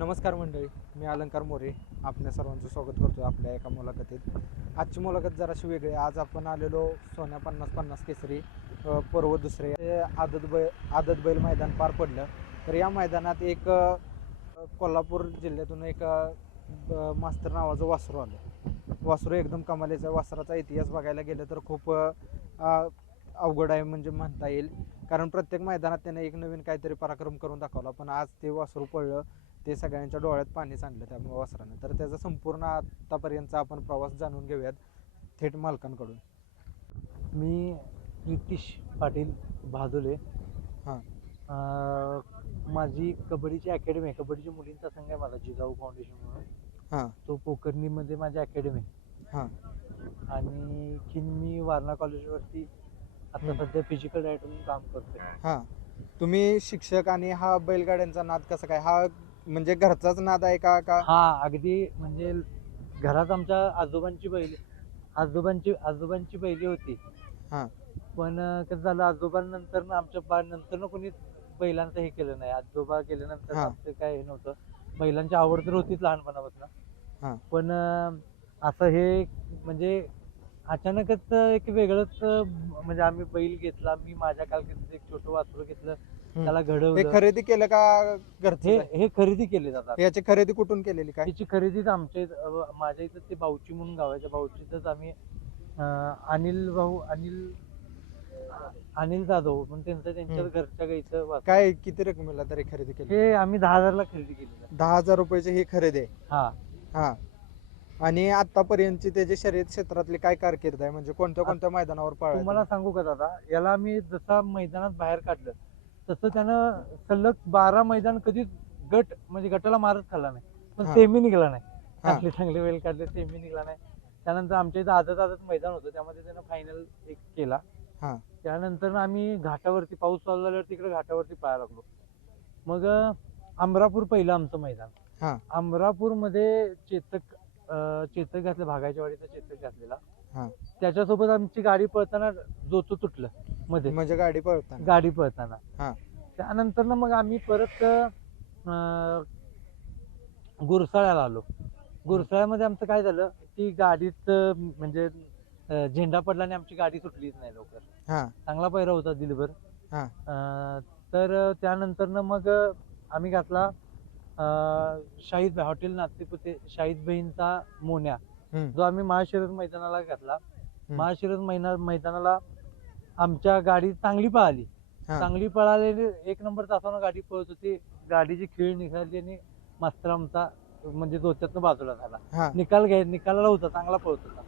नमस्कार मंडळी मी अलंकार मोरे. आपल्या सर्वांचं स्वागत करतो आपल्या एका मुलाखतीत. आजची मुलाखत जराशी वेगळी आहे. आज आपण आलेलो सोन्या पन्नास पन्नास केसरी पर्व दुसरे. हे आदत बै आदत बैल मैदान पार पडलं. तर या मैदानात एक कोल्हापूर जिल्ह्यातून एक ब- मास्तर नावाचं वासरू आलं. वासरू एकदम कमालीचं आहे. वासराचा इतिहास बघायला गेलं तर खूप अवघड आहे म्हणजे म्हणता येईल. कारण प्रत्येक मैदानात त्याने एक नवीन काहीतरी पराक्रम करून दाखवला. पण आज ते वासरू पडलं ते सगळ्यांच्या डोळ्यात पाणी सांडलं त्या वासरानं. तर त्याचा संपूर्ण आतापर्यंतचा आपण प्रवास जाणून घेऊयात थेट मालकांकडून. मी प्रितिश पाटील भादुले. हां. माझी कबड्डीची अकॅडमी आहे. कबड्डीच्या मुलींचा संघ आहे माझा जिजाऊ फाउंडेशन म्हणून. हां. तो पोखर्णीमध्ये माझी अकॅडमी आहे. हां. आणि खिन मी वारणा कॉलेजवरती आता. सध्या फिजिकल डायट म्हणून काम करतोय. हां. तुम्ही शिक्षक आणि हा बैलगाड्यांचा नाद कसा काय? हा म्हणजे घरचाच नाद आहे का का हा अगदी म्हणजे घरात आमच्या आजोबांची बैल आजोबांची आजोबांची बैली होती हां. पण अं, कसं झालं आजोबांनंतर ना आमच्या बा नंतर ना कोणी बैलांचं हे केलं नाही आजोबा केल्यानंतर हां. आमचं काय हे नव्हतं बैलांची आवड तर होतीच हां. लहानपणापासून पण अं, असं हे म्हणजे अचानकच एक वेगळंच अं, म्हणजे आम्ही बैल घेतला मी माझ्या कालकीत एक छोटं वासरू घेतलं. त्याला हे घडवलं खरेदी केलं का घरचं हे खरेदी केले जातात. याची खरेदी कुठून केलेली काय? त्याची खरेदीच आमच्या इथं- अं, माझ्या इथं ते बाऊची म्हणून गाव आहे. त्या बाऊचीतच आम्ही अं, अनिल भाऊ अनिल अनिल जाधव पण त्यांचं त्यांच्या हम्म. घरच्या गाईचं वासरू. काय किती रकमेला तरी खरेदी केली? हे आम्ही दहा हजारला खरेदी केली. दहा हजार रुपयाची ही खरेदी? आहे हा. हा. आणि आतापर्यंतची त्याची शर्यत क्षेत्रातली काय कारकीर्द आहे? म्हणजे कोणत्या कोणत्या मैदानावर तुम्हाला पळाला सांगू का दादा? याला आम्ही जसा मैदानात बाहेर काढलं तसं त्यानं सलग बारा मैदान कधीच गट म्हणजे गटाला मारच खाल्ला नाही पण हा. सेमी निघाला नाही हा. चांगले चांगले वेळ काढले सेमी निघाला नाही त्यानंतर आमच्या इथं आदत आदत मैदान होतं त्यामध्ये त्यानं फायनल एक केला हा. त्यानंतर आम्ही घाटावरती पाऊस चालू झाल्यावर तिकडे घाटावरती पाहायला लागलो मग अं, अमरापूर पहिलं आमचं हा. मैदान अमरापूरमध्ये चेतक अं, चेतक घातलं भागाच्या वाडीचा चेतक हा. त्याच्यासोबत आमची गाडी पळताना जोचं तुटलं मध्ये म्हणजे गाडी पळताना गाडी पळताना हा. त्यानंतर ना मग आम्ही परत अं, गुरसाळ्याला आलो गुरसाळ्यामध्ये आमचं काय झालं गाडीत अं, म्हणजे अं, झेंडा पडला आणि आमची गाडी सुटलीच नाही लवकर हा चांगला पैरा होता दिलभर हा. अं, तर त्यानंतर ना मग आम्ही घातला अं, शाहीद भाई हॉटेल नागपूरचे शाहीद बहीणचा मोन्या. जो आम्ही महाशिरत मैदानाला घातला. महाशिरत मैना मैदानाला आमच्या गाडी चांगली पळाली. चांगली पळालेली एक नंबर तासानं गाडी पळत होती. गाडीची खीळ निघाली आणि मास्तर आमचा म्हणजे डोक्यातनं बाजूला झाला. निकाल घ्याय निकालाला होता चांगला पळत होता.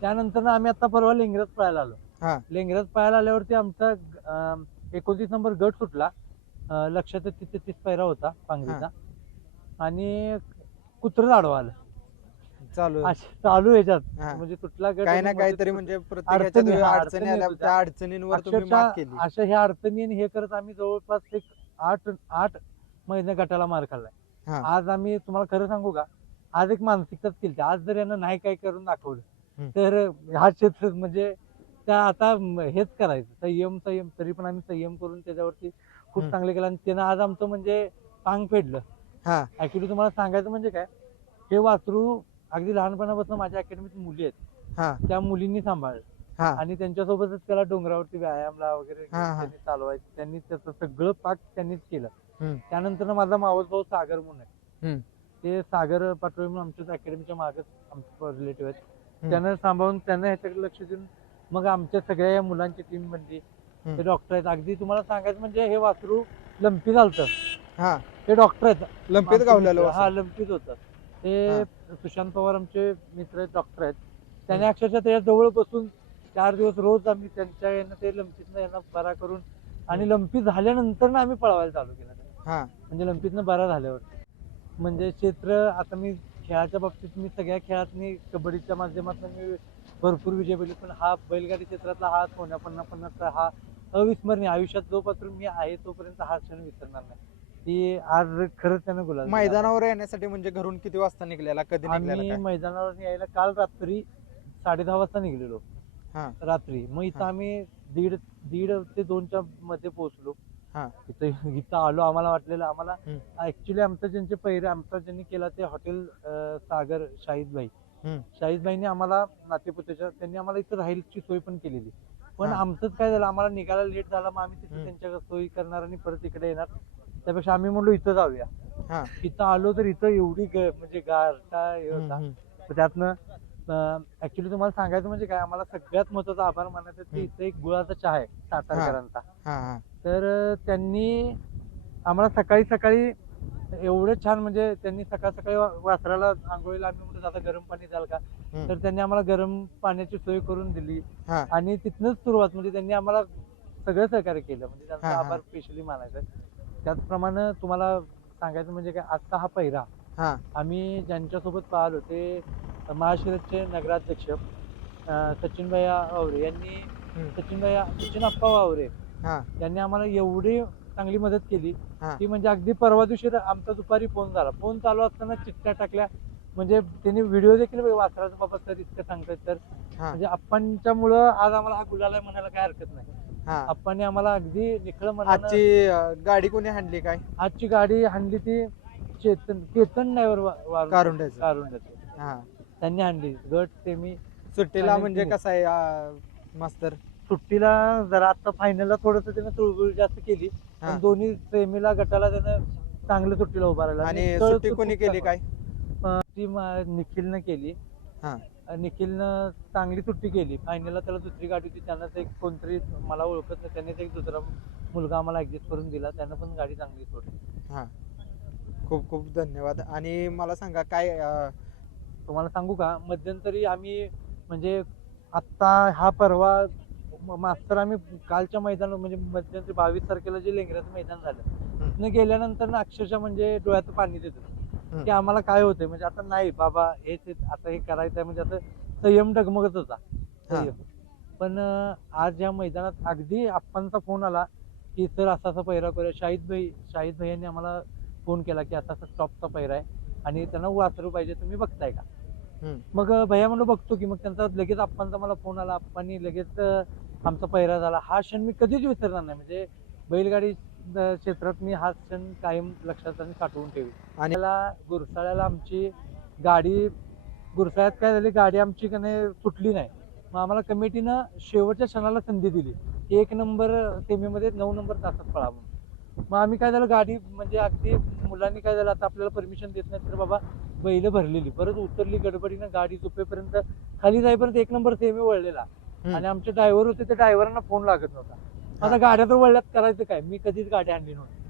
त्यानंतर ना आम्ही आता परवा लेंगरज पळायला आलो. लेंगरज पळायला आल्यावरती आमचा एकोणतीस नंबर गट सुटला. लक्षात तिथे तीस पैरा होता पांगरीचा. आणि कुत्र आलं. चालू आहे. अशी चालू याच्यात. हा. म्हणजे तुटला गट काही ना काहीतरी म्हणजे प्रत्येकाच्या अडचणी, वेळी हा, अडचणी अडचणी आल्या येत त्या अडचणींवर तुम्ही मात अक्षरशः केली. अशा ह्या अडचणी आणि हे करत आम्ही जवळपास एक आठ आठ महिने गटाला मार खाल्लाय. हा. आज आम्ही तुम्हाला खरं सांगू का? आज एक मानसिकताच केली. आज जर यांना नाही काय करून दाखवलं हम्म. तर हा क्षेत्र म्हणजे त्या आता म- हेच करायचं. संयम संयम. तरी पण आम्ही संयम करून त्याच्यावरती खूप हम्म. चांगले केलं. आणि त्यानं आज आमचं म्हणजे पांग फेडलं. हा. ऍक्च्युली तुम्हाला सांगायचं म्हणजे काय? हे वासरू अगदी लहानपणापासून माझ्या अकॅडमीत मुली आहेत हा त्या मुलींनी सांभाळलं हा आणि त्यांच्यासोबतच त्याला डोंगरावरती व्यायामला वगैरे हा, हा. त्यांनी चालवायचं त्यांनी त्याचं सगळं पाक त्यांनीच केलं. त्यानंतर माझा मावस भाऊ सागर म्हणून आहे. ते सागर पाटोळे म्हणून आमच्याच अकॅडमीच्या मागच आमचे रिलेटिव्ह आहेत हम्म. त्यानं सांभाळून त्यांना ह्याच्याकडे लक्ष देऊन मग आमच्या सगळ्या या मुलांची टीम बनली हम्म. ते डॉक्टर आहेत अगदी तुम्हाला सांगायचं म्हणजे हे वासरू लंपी झालतं हा ते डॉक्टर आहेत लंपीत गावलेलं. हा वासर. लंपीत होतं ते सुशांत पवार आमचे मित्र आहेत डॉक्टर आहेत. त्याने अक्षरशः त्याच्याजवळ बसून चार दिवस रोज आम्ही त्यांच्या यानं ते लंपीतनं यांना बरा करून आणि लंपी झाल्यानंतर ना आम्ही पळवायला चालू केलं. म्हणजे लंपीतनं बरा झाल्यावर. म्हणजे क्षेत्र आता मी खेळाच्या बाबतीत मी सगळ्या खेळात मी कबड्डीच्या माध्यमातून मी भरपूर विजय मिळवले पण हा बैलगाडी क्षेत्रातला हा सोन्या पन्ना पन्नासचा हा अविस्मरणीय आयुष्यात जोपासून मी आहे तोपर्यंत हा क्षण विसरणार नाही. की आज खरंच त्यानं गुलाल दिला. मैदानावर येण्यासाठी म्हणजे घरून किती वाजता निघलेला कधी निघलेला आम्ही काय मैदानावर यायला काल रात्री साडे दहा वाजता निघलेलो हा. रात्री मग इथं हा. आम्ही दीड दीड ते दोनच्या मध्ये पोहोचलो हा. इथं इथं आलो आम्हाला वाटलेलं आम्हाला हम्म. ऍक्च्युली आमचं ज्यांचे पहिरे आमचं ज्यांनी केला ते हॉटेल सागर शाहीदबाई हम्म. शाहीदबाईंनी आम्हाला नातेपुतेच्या त्यांनी आम्हाला इथं राहायची सोय पण केलेली पण हा. आमचंच काय झालं आम्हाला निघायला लेट झाला मग आम्ही तिथं हम्म. त्यांच्या सोयी करणार आणि परत इकडे येणार त्यापेक्षा आम्ही म्हणलो इथं जाऊया हा. इथं आलो तर इथं एवढी ग- म्हणजे गारटा हे हम्म, होता हम्म. तर त्यातनं ऍक्च्युली तुम्हाला सांगायचं म्हणजे काय आम्हाला सगळ्यात महत्त्वाचा आभार मानायचं की हम्म. इथं एक गुळाचा चहा आहे सातारकरांचा हा हा तर अं, त्यांनी आम्हाला सकाळी सकाळी एवढं छान म्हणजे त्यांनी सकाळ सकाळी वा- वासराला आंघोळीला आम्ही म्हणतो दादा गरम पाणी द्याल का हम्म. तर त्यांनी आम्हाला गरम पाण्याची सोय करून दिली हा. आणि तिथनच सुरुवात म्हणजे त्यांनी आम्हाला सगळं सहकार्य केलं म्हणजे त्यांचा हा, हा. आभार स्पेशली मानायचं त्याचप्रमाणे तुम्हाला सांगायचं म्हणजे काय आजचा हा पहिरा हा. आम्ही ज्यांच्यासोबत पाहिलो ते महाशिरतचे नगराध्यक्ष अं, सचिन भैया वावरे यांनी हम्म. सचिन भैया सचिन अप्पा वावरे हा. यांनी आम्हाला एवढी चांगली मदत केली हा. की म्हणजे अगदी परवा दिवशी आमचा दुपारी फोन झाला. फोन चालू असताना चिठ्ठ्या टाकल्या. म्हणजे त्यांनी व्हिडिओ देखील वाचराच्या बाबत तर इतकं सांगतात तर हा. म्हणजे अप्पांच्यामुळं आज आम्हाला हा गुलाल आहे म्हणायला काय हरकत नाही. हा. आम्हाला अगदी निखळ आजची अं, गाडी कोणी हाणली काय? आजची गाडी हाणली ती चेतन केतन ड्रायव्हर कारुंड्याचं. कारुंड्याचं हा. त्यांनी हाणली. गट सेमी सुट्टीला आणि म्हणजे तुम्ही. कसं आहे अं, मास्तर? सुट्टीला जरा आता फायनलला थोडस त्यानं तुळबुळ जास्त केली. हा. पण दोन्ही सेमीला गटाला त्यानं चांगलं सुट्टीला उभा राहिला आणि सुट्टी कोणी केली चांगलं. काय? अं, ती मा- निखिलनं केली. हा. निखिलनं चांगली सुट्टी केली. फायनलला त्याला दुसरी गाडी होती. त्यानंच एक कोणतरी मला ओळखत नाही. त्यानेच एक दुसरा मुलगा आम्हाला ऍडजस्ट करून दिला. त्यानं पण गाडी चांगली सोडली. हा. खूप खूप धन्यवाद. आणि मला सांगा काय अं, तुम्हाला सांगू का? मध्यंतरी आम्ही म्हणजे आत्ता हा परवा म- मास्तर आम्ही कालच्या मैदानात म्हणजे मध्यंतरी बावीस तारखेला जे लेंगऱ्याचं मैदान झालं तिथनं गेल्यानंतर ना अक्षरशः म्हणजे डोळ्यात पाणी देत होतं की आम्हाला काय होतंय? म्हणजे आता नाही बाबा हेच हे- आता हे करायचं म्हणजे आता संयम डगमगत होता. संयम. पण आज या मैदानात अगदी आप्पांचा फोन आला की सर असा असा पैरा करूया. शाहिद भाई शाहिद भाई यांनी आम्हाला फोन केला की असा असा स्टॉपचा पैरा आहे आणि त्यांना वासरू पाहिजे तुम्ही बघताय का. मग भैया म्हणलं बघतो की. मग त्यांचा लगेच आप्पांचा मला फोन आला आप्पांनी लगेच आमचा पैरा झाला. हा क्षण मी कधीच विसरणार नाही. म्हणजे बैलगाडी क्षेत्रात मी हा क्षण कायम लक्षात आणि साठवून ठेवी आणि त्याला गुरसाळ्याला आमची गाडी गुरसाळ्यात काय झाली गाडी आमची का नाही सुटली नाही. मग आम्हाला कमिटीनं शेवटच्या क्षणाला संधी दिली. एक नंबर सेमीमध्ये नऊ नंबर तासात पळा म्हणून मग आम्ही काय झालं गाडी म्हणजे अगदी मुलांनी काय झालं आता आपल्याला परमिशन देत नाही तर बाबा बैल भरलेली. परत उतरली गडबडीनं गाडी झोपेपर्यंत खाली जाईपर्यंत एक नंबर सेमी वळलेला. आणि आमचे ड्रायव्हर होते त्या ड्रायव्हरांना फोन लागत नव्हता. आता. गाड्या तर वळल्यात करायचं काय? मी कधीच गाडी आणली नव्हती.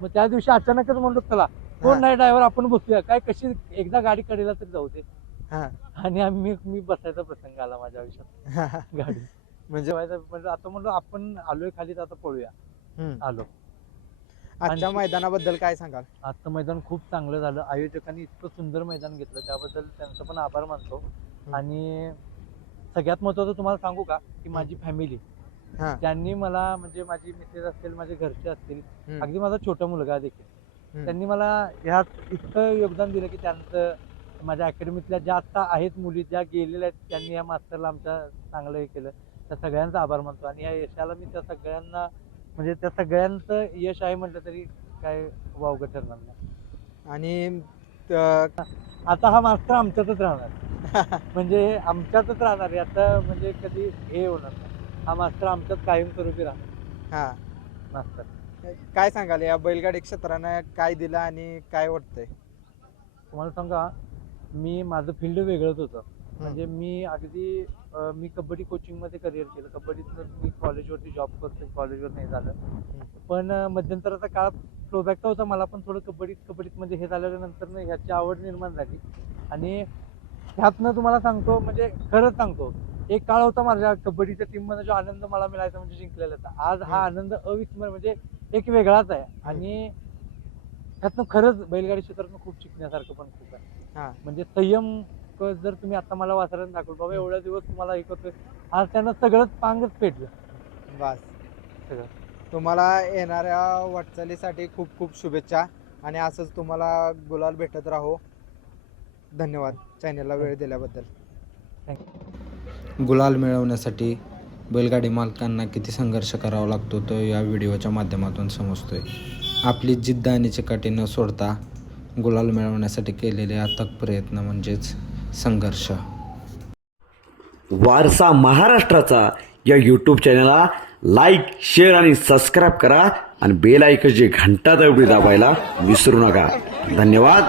मग त्या दिवशी अचानकच म्हणलो चला हा. कोण नाही ड्रायव्हर आपण बसूया. काय कशी एकदा गाडी कडेला तरी जाऊ दे. हा. आणि आम्ही मी बसायचा प्रसंग आला माझ्या आयुष्यात. गाडी. म्हणजे? जेवायचं म्हणजे आता म्हणलो आपण आलोय खाली तर आता पळूया. हम्म. आलो. आजच्या मैदानाबद्दल काय सांगाल? आजचं मैदान खूप चांगलं झालं. आयोजकांनी इतकं सुंदर मैदान घेतलं. त्याबद्दल त्यांचा पण आभार मानतो. आणि सगळ्यात महत्वाचं तुम्हाला सांगू का? की माझी फॅमिली हा. त्यांनी मला म्हणजे माझी मिसेस असतील माझे घरचे असतील हम्म. अगदी माझा छोटा मुलगा देखील हम्म. त्यांनी मला ह्यात इतकं योगदान दिलं की त्यांचं माझ्या अकॅडमीतल्या ज्या आता आहेत मुली ज्या गेलेल्या आहेत त्यांनी या मास्टरला आमच्या चांगलं हे केलं त्या सगळ्यांचा आभार मानतो आणि या यशाला मी त्या सगळ्यांना म्हणजे त्या सगळ्यांचं यश आहे म्हटलं तरी काय वावगं ठरणार नाही आणि आता हा मास्टर आमच्यातच राहणार म्हणजे आमच्यातच राहणार याचं म्हणजे कधी हे होणार नाही हा मास्टर आमच्यात कायमस्वरूपी राहणार हा. मास्तर काय सांगाल या बैलगाडी क्षेत्रानं काय दिलं आणि काय वाटतंय? तुम्हाला सांगा मी माझं फील्ड वेगळंच होतं. म्हणजे मी अगदी अं, मी कबड्डी कोचिंगमध्ये करिअर केलं. कबड्डीत मी कॉलेजवरती जॉब करतो कॉलेजवर नाही झालं. पण अं, मध्यंतराचा काळात फ्लोबॅकचा होता मला पण थोडं कबड्डीत कबड्डीत म्हणजे हे झाल्यानंतर ना ह्याची आवड निर्माण झाली. आणि ह्यातनं तुम्हाला सांगतो म्हणजे खरंच सांगतो एक काळ होता माझ्या कबड्डीच्या टीममध्ये जो आनंद मला मिळायचा म्हणजे जिंकलेला आज हा आनंद अविस्मरणीय म्हणजे एक वेगळाच आहे. आणि त्यातनं खरंच बैलगाडी क्षेत्रातनं खूप शिकण्यासारखं पण खूप आहे. हा. म्हणजे संयम क- जर तुम्ही आता मला वासरानं दाखवलं बाबा एवढ्या दिवस तुम्हाला हे करतोय आज त्यानं सगळंच पांगच पेटलं. बस. सगळं. तुम्हाला येणाऱ्या वाटचालीसाठी खूप खूप शुभेच्छा आणि असंच तुम्हाला गुलाल भेटत राहो. धन्यवाद. चॅनलला वेळ दिल्याबद्दल. गुलाल मिळवण्यासाठी बैलगाडी मालकांना किती संघर्ष करावा लागतो तो या व्हिडिओच्या माध्यमातून समजतोय. आपली जिद्द आणि चिकाटी न सोडता गुलाल मिळवण्यासाठी केलेले अथक प्रयत्न म्हणजेच संघर्ष. वारसा महाराष्ट्राचा या यूट्यूब चॅनलला लाईक शेअर आणि सबस्क्राईब करा आणि बेल ऐकची घंटा तेवढी दाबायला विसरू नका. धन्यवाद.